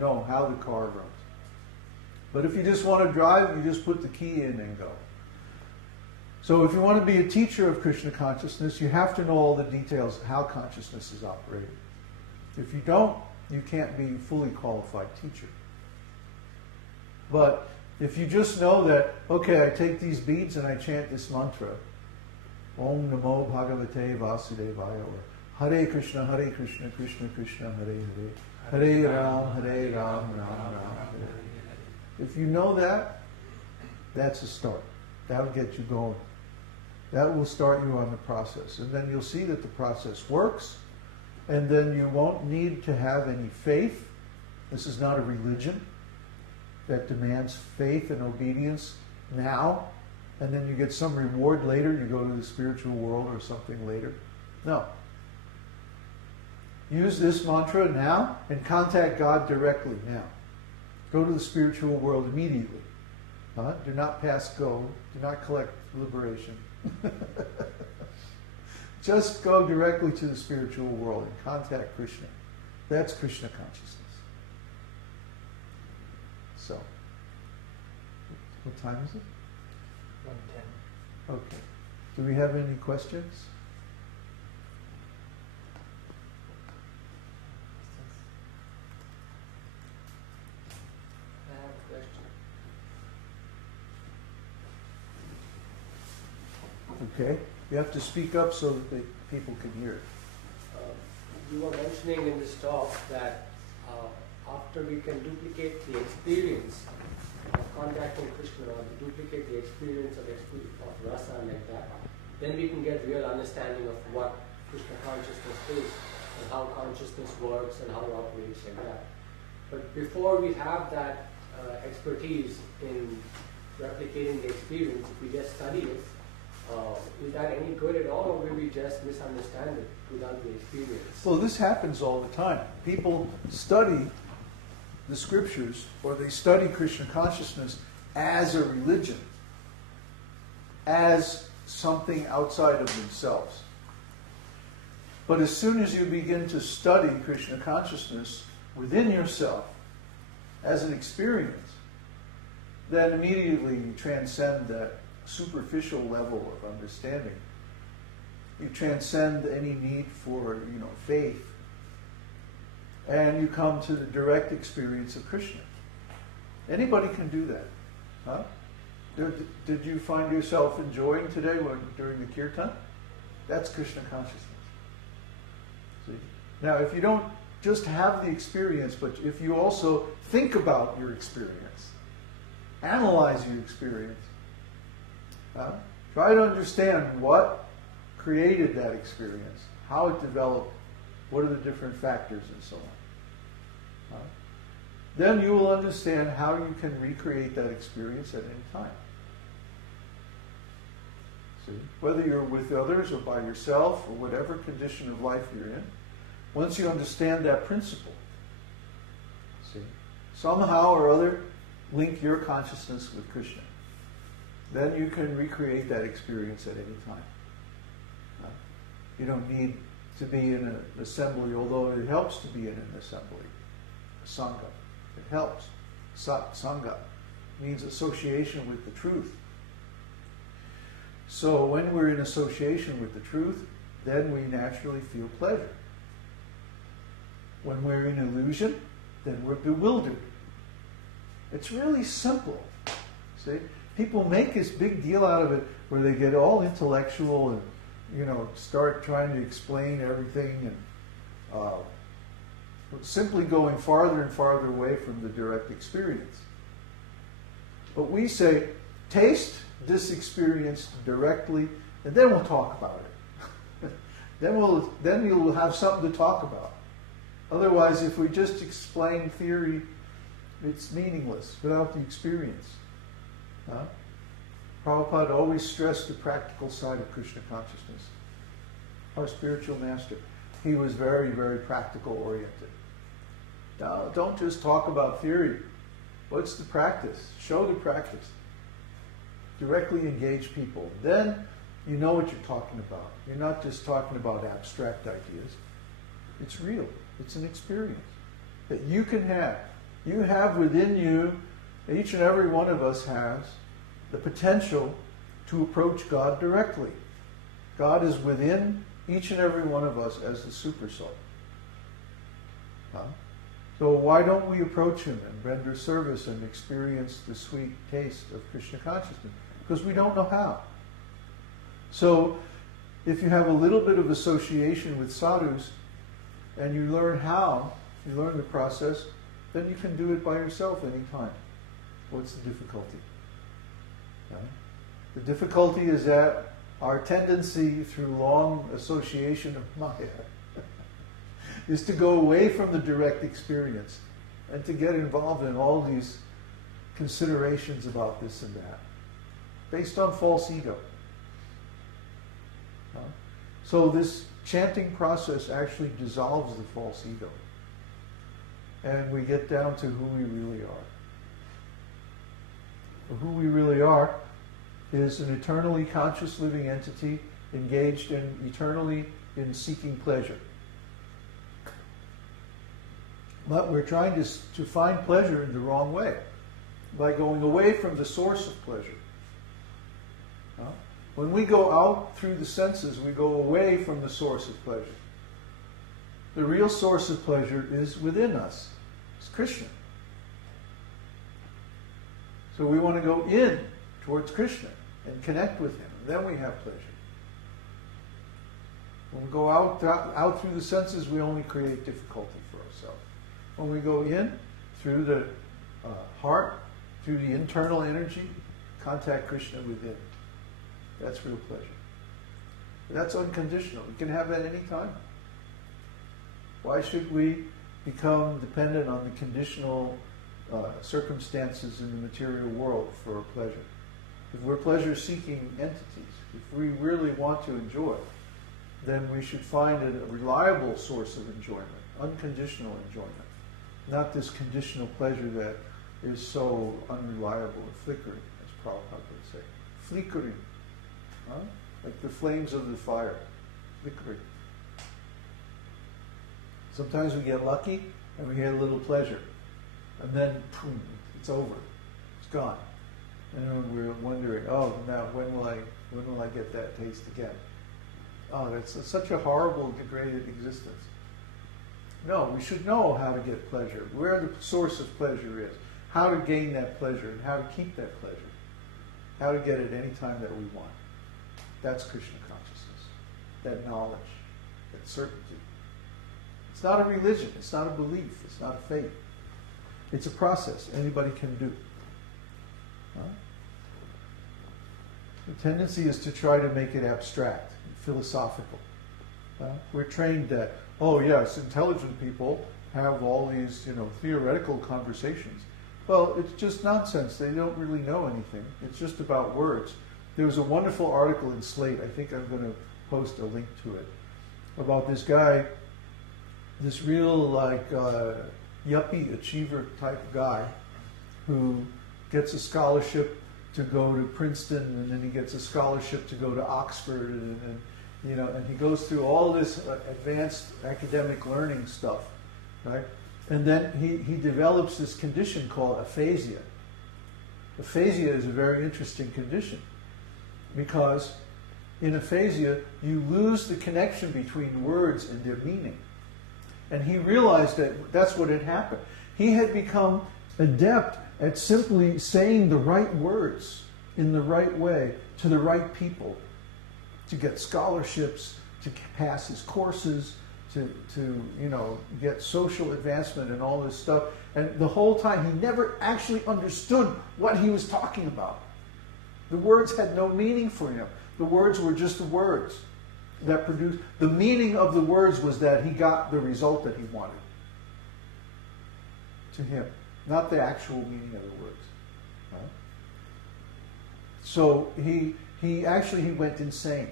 know how the car runs. But if you just want to drive, you just put the key in and go. So if you want to be a teacher of Krishna consciousness, you have to know all the details of how consciousness is operating. If you don't, you can't be a fully qualified teacher. But if you just know that, okay, I take these beads and I chant this mantra, Om Namo Bhagavate Vasudevaya, or Hare Krishna, Krishna Krishna, Hare Hare, Hare Ram, Ram Ram. If you know that, that's a start. That'll get you going. That will start you on the process. And then you'll see that the process works, and then you won't need to have any faith. This is not a religion that demands faith and obedience now, and then you get some reward later, you go to the spiritual world or something later. No. Use this mantra now and contact God directly now. Go to the spiritual world immediately. Do not pass go. Do not collect liberation. Just go directly to the spiritual world and contact Krishna. That's Krishna consciousness. So, what time is it? 1:10. Okay. Do we have any questions? I have a question. Okay. You have to speak up so that people can hear it. You were mentioning in this talk that after we can duplicate the experience of contacting Krishna, or duplicate the experience of rasa like that, then we can get real understanding of what Krishna consciousness is and how consciousness works and how it operates like that. But before we have that expertise in replicating the experience, if we just study it, is that any good at all, or will we just misunderstand it without the experience? Well, this happens all the time. People study the scriptures, or they study Krishna consciousness as a religion, as something outside of themselves. But as soon as you begin to study Krishna consciousness within yourself as an experience, then immediately you transcend that superficial level of understanding. You transcend any need for, faith. And you come to the direct experience of Krishna. Anybody can do that. Huh? Did you find yourself enjoying today during the kirtan? That's Krishna consciousness. See? Now, if you don't just have the experience, but if you also think about your experience, analyze your experience, try to understand what created that experience, how it developed, what are the different factors, and so on. Then you will understand how you can recreate that experience at any time. See? Whether you're with others or by yourself or whatever condition of life you're in, once you understand that principle, see, somehow or other link your consciousness with Krishna. Then you can recreate that experience at any time. You don't need to be in an assembly, although it helps to be in an assembly, a sangha. It helps. Satsanga means association with the truth. So when we're in association with the truth, then we naturally feel pleasure. When we're in illusion, then we're bewildered. It's really simple. See? People make this big deal out of it where they get all intellectual and, start trying to explain everything and simply going farther and farther away from the direct experience. But we say, taste this experience directly, and then we'll talk about it. then you'll have something to talk about. Otherwise, if we just explain theory, it's meaningless without the experience. Prabhupada always stressed the practical side of Krishna consciousness. Our spiritual master, he was very, very practical oriented. Now, don't just talk about theory. What's the practice? Show the practice. Directly engage people. Then you know what you're talking about. You're not just talking about abstract ideas. It's real. It's an experience that you can have You have within you, each and every one of us has the potential to approach God directly. God is within each and every one of us as the super soul. Huh? So why don't we approach him and render service and experience the sweet taste of Krishna consciousness? Because we don't know how. So if you have a little bit of association with sadhus and you learn how, you learn the process, then you can do it by yourself anytime. What's the difficulty? Right? The difficulty is that our tendency through long association of Maya is to go away from the direct experience and to get involved in all these considerations about this and that, based on false ego. So this chanting process actually dissolves the false ego. And we get down to who we really are. Who we really are is an eternally conscious living entity engaged eternally in seeking pleasure. But we're trying to find pleasure in the wrong way, by going away from the source of pleasure. When we go out through the senses, we go away from the source of pleasure. The real source of pleasure is within us. It's Krishna. So we want to go in towards Krishna and connect with him. And then we have pleasure. When we go out through the senses, we only create difficulty for ourselves. When we go in through the heart, through the internal energy, contact Krishna within. That's real pleasure. That's unconditional. We can have that any time. Why should we become dependent on the conditional circumstances in the material world for our pleasure? If we're pleasure-seeking entities, if we really want to enjoy, then we should find a reliable source of enjoyment, unconditional enjoyment, not this conditional pleasure that is so unreliable and flickering, as Prabhupada would say. Flickering. Huh? Like the flames of the fire. Flickering. Sometimes we get lucky and we get a little pleasure. And then, boom, it's over. It's gone. And then we're wondering, oh, now when will I get that taste again? Oh, that's such a horrible, degraded existence. No, we should know how to get pleasure, where the source of pleasure is, how to gain that pleasure, and how to keep that pleasure, how to get it any time that we want. That's Krishna consciousness, that knowledge, that certainty. It's not a religion, it's not a belief, it's not a faith. It's a process anybody can do. Huh? The tendency is to try to make it abstract, philosophical. We're trained that, oh yes, intelligent people have all these, theoretical conversations. Well, it's just nonsense. They don't really know anything. It's just about words. There was a wonderful article in Slate, I think I'm going to post a link to it, about this guy, this real yuppie achiever type guy who gets a scholarship to go to Princeton, and then he gets a scholarship to go to Oxford, and he goes through all this advanced academic learning stuff, right? And then he develops this condition called aphasia. Aphasia is a very interesting condition because in aphasia you lose the connection between words and their meaning. And he realized that that's what had happened. He had become adept at simply saying the right words in the right way to the right people, to get scholarships, to pass his courses, to get social advancement and all this stuff. And the whole time he never actually understood what he was talking about. The words had no meaning for him. The words were just the words that produced. The meaning of the words was that he got the result that he wanted. To him. Not the actual meaning of the words. Right? So he went insane.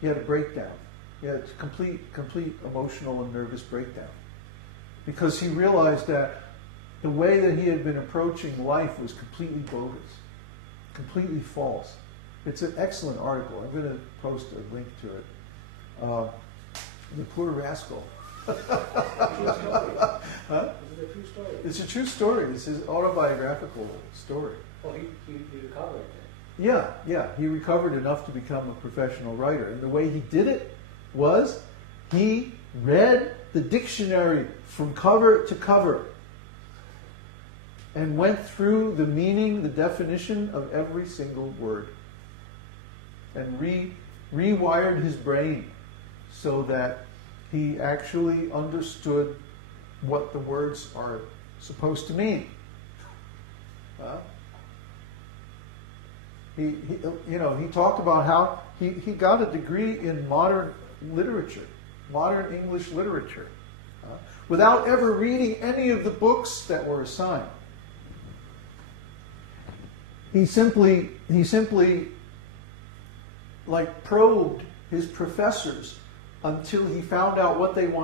He had a breakdown. He had a complete emotional and nervous breakdown. Because he realized that the way that he had been approaching life was completely bogus. Completely false. It's an excellent article. I'm going to post a link to it. The poor rascal. True story. Huh? Is it a true story? It's a true story. It's his autobiographical story. Oh, he recovered then. Yeah. He recovered enough to become a professional writer. And the way he did it was he read the dictionary from cover to cover and went through the meaning, the definition of every single word. And rewired his brain so that he actually understood what the words are supposed to mean. He talked about how he got a degree in modern literature, modern English literature, without ever reading any of the books that were assigned. He simply like probed his professors until he found out what they wanted.